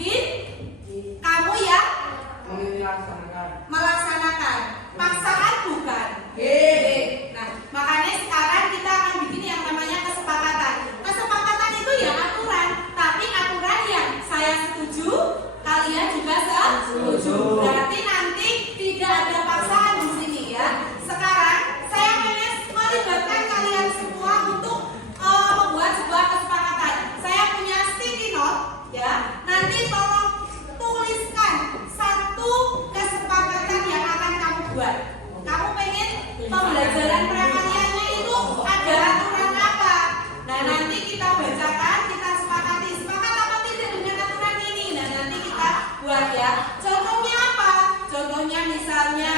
bikin, kamu ya melaksanakan. Paksaan bukan. Nah, makanya sekarang kita akan bikin yang namanya kesepakatan. Kesepakatan itu ya aturan, tapi aturan yang saya setuju, kalian juga setuju. Berarti nanti tidak ada paksaan di sini ya. Sekarang saya ingin melibatkan kalian semua untuk membuat sebuah kesepakatan. Saya punya sticky note ya. Nanti tolong tuliskan satu kesepakatan yang akan kamu buat. Kamu pengen pembelajaran prakaliannya itu ada aturan apa? Nah, nanti kita bacakan, kita sepakati. Sepakat apa tidak dengan aturan ini? Nah, nanti kita buat ya. Contohnya apa? Contohnya misalnya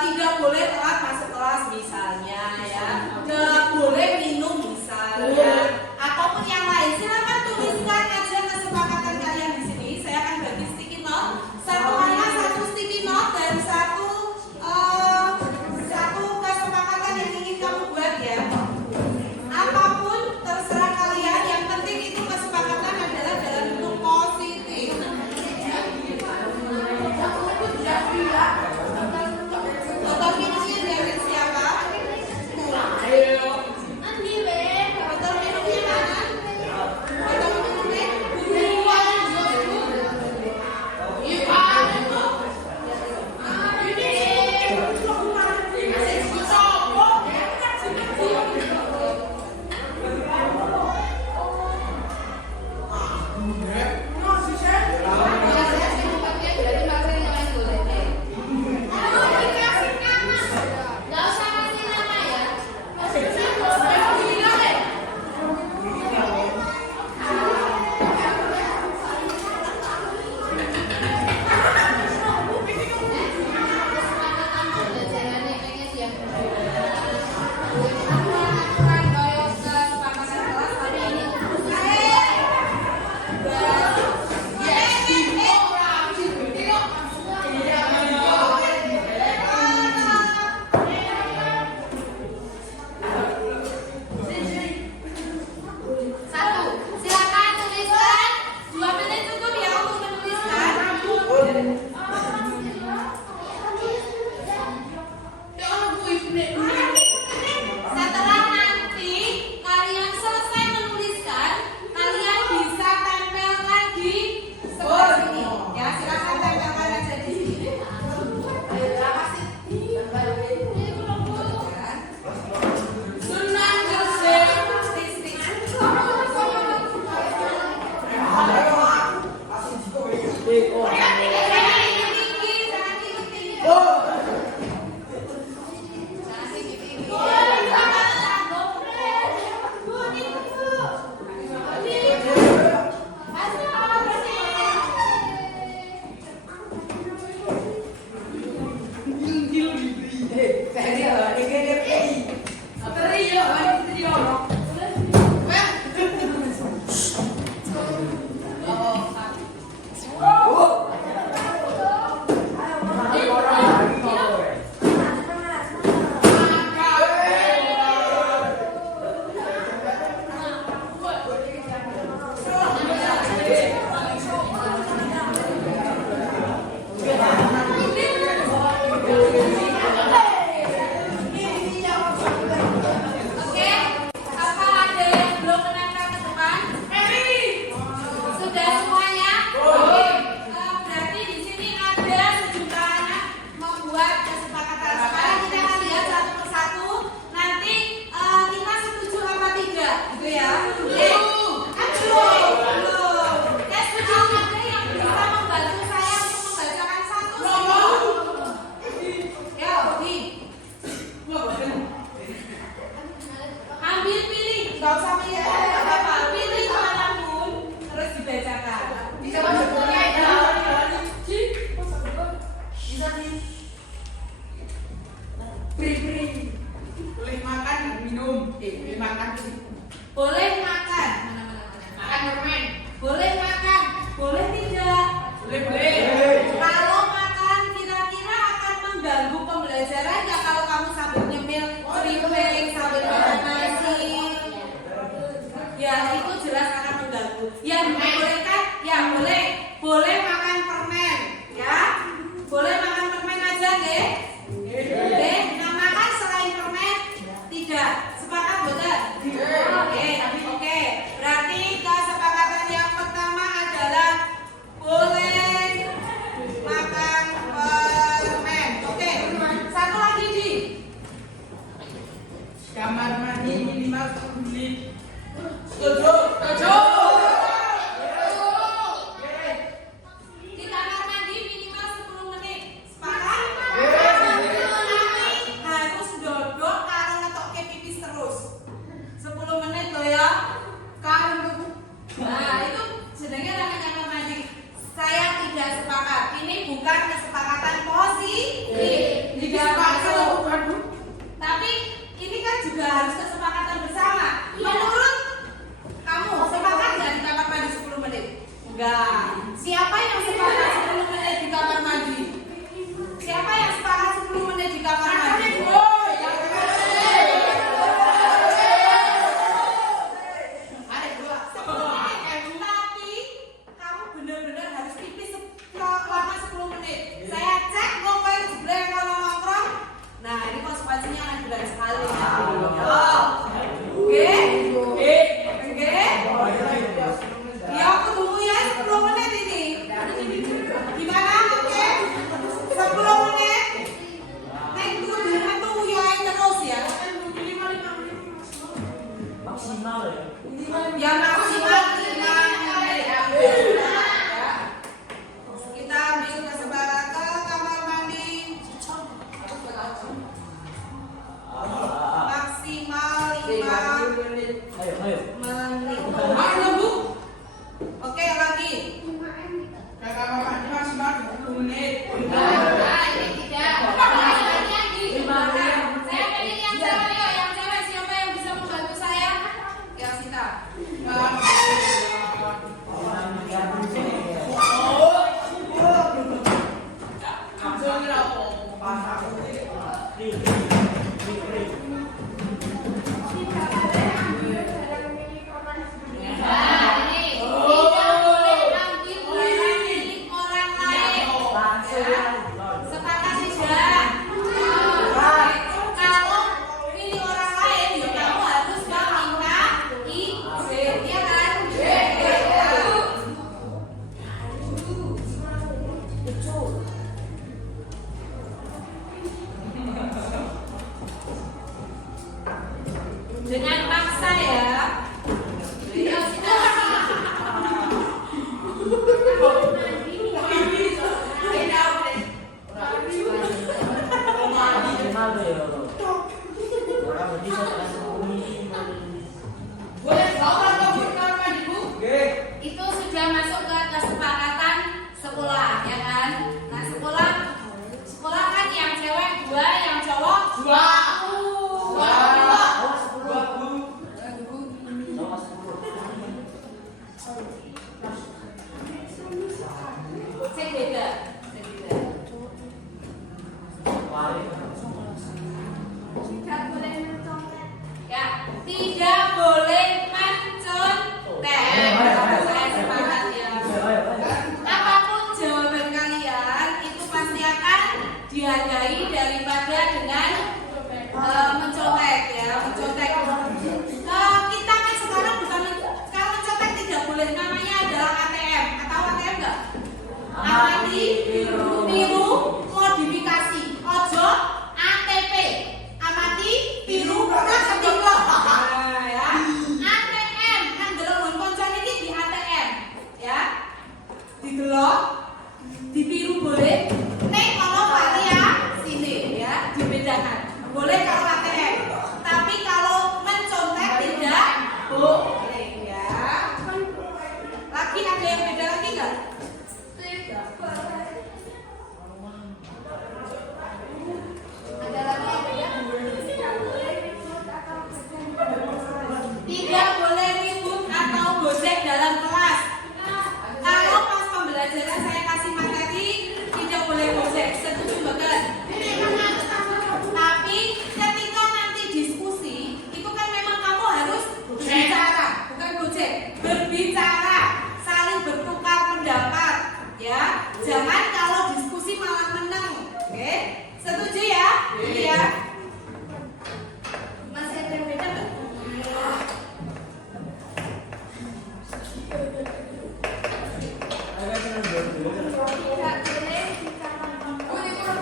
tidak boleh telat masuk kelas misalnya ya. Tidak boleh minum misalnya. Ataupun yang lain. Silakan tuliskan aja kesepakatan kalian di sini. ini bukan kesepakatan positif. Tapi ini kan juga harus kesepakatan bersama. Menurut kamu sepakat nggak di kamar mandi 10 menit? Enggak. Siapa yang sepakat 10 menit di kamar mandi? Siapa yang sepakat 10 menit di kamar mandi? Tapi kamu benar-benar harus pipis selama 10 menit. Saya cek ngomong jebleng kalau nongkrong. Nah, ini konsekuensinya akan berat sekali. Oke? Ya, aku tunggu ya 10 menit ini. Gimana? Oke? 10 menit. Neng tunggu tunggu ya terus ya. Maksimal ya. Ya maksimal 5 menit. Ya. Kita ambil kesempatan ke kamar mandi. Maksimal 5 menit. Ayo. Ayo, Bu. Oke, lagi. Ke kamar mandi maksimal 20 menit. Ini tidak. Saya pilih yang cewek, yuk. Yang cewek siapa yang bisa membantu saya? Ya, Sita. Tidak boleh ambil barang milik orang lain. Sepakat tidak? Kalau milik orang lain, ya kamu harus meminta izin, ya kan? Dengan paksa ya. Ayo, Sita. Maksimal ya. Orang bisa Boleh bawa atau kamar mandi, Bu? Oke. Itu sudah masuk ke kesepakatan sekolah, ya kan? Nah, sekolah kan yang cewek 2, yang cowok 2. Saya beda. Ya, tidak boleh mencontek. Saya sepakat ya. Apapun jawaban kalian itu pasti akan dihargai daripada dengan mencontek ya, mencontek. Kita kan sekarang bukan kalau mencontek tidak boleh, namanya adalah ATM. Atau ATM enggak? Amati tiru modifikasi. Ojo ATP. Amati tiru ketika. Ya. ATM kan delok koncone iki di ATM ya. Didelok, ditiru boleh. Nek kalau Fatia sini ya, dibedakan. Boleh kalau ATM. Tapi kalau mencontek tidak boleh ya. Lagi ada yang beda lagi enggak? Ada lagi yang beda? Tidak boleh ribut atau gosek dalam kelas. Kalau pas pembelajaran saya kasih materi, tidak boleh gosek. Setuju banget? Tapi ketika nanti diskusi, itu kan memang kamu harus berbicara, bukan gosek. Berbicara, saling bertukar pendapat, ya. Jangan kalau diskusi malah menang, oke? Setuju ya? Iya. Masih ada yang beda nggak?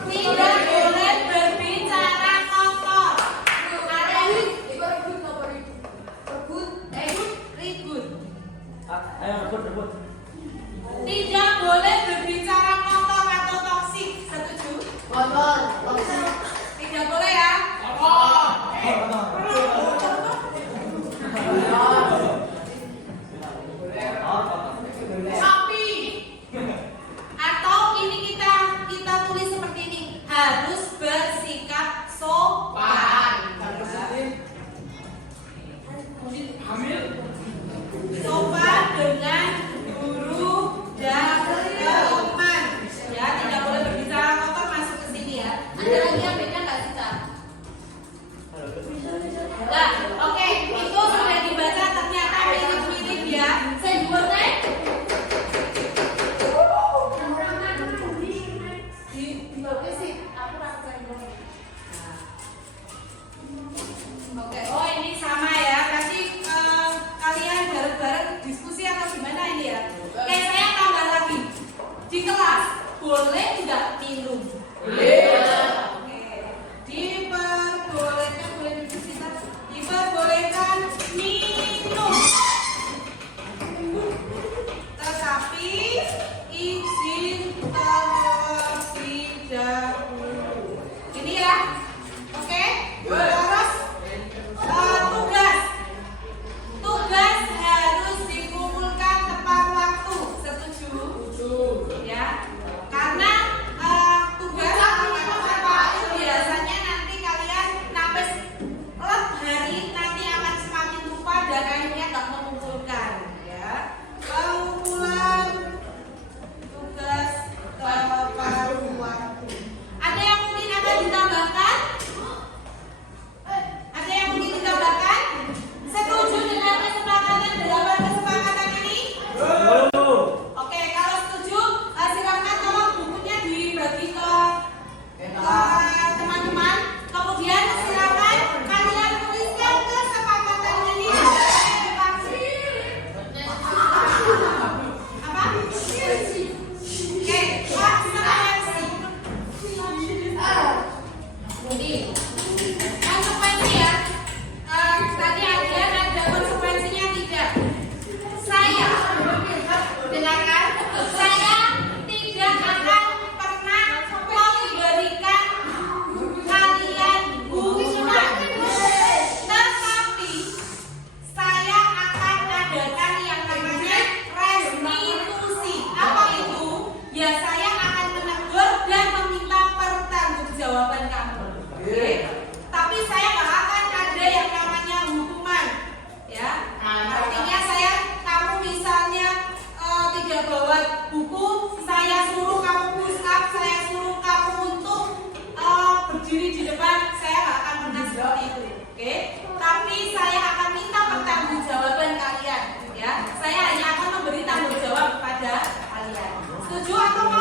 Tidak boleh berbicara kotor. Ada ribut. Ayo rebut. Tidak boleh berbicara kotor atau toksik. Setuju? Tidak boleh ya? Sapi atau setuju atau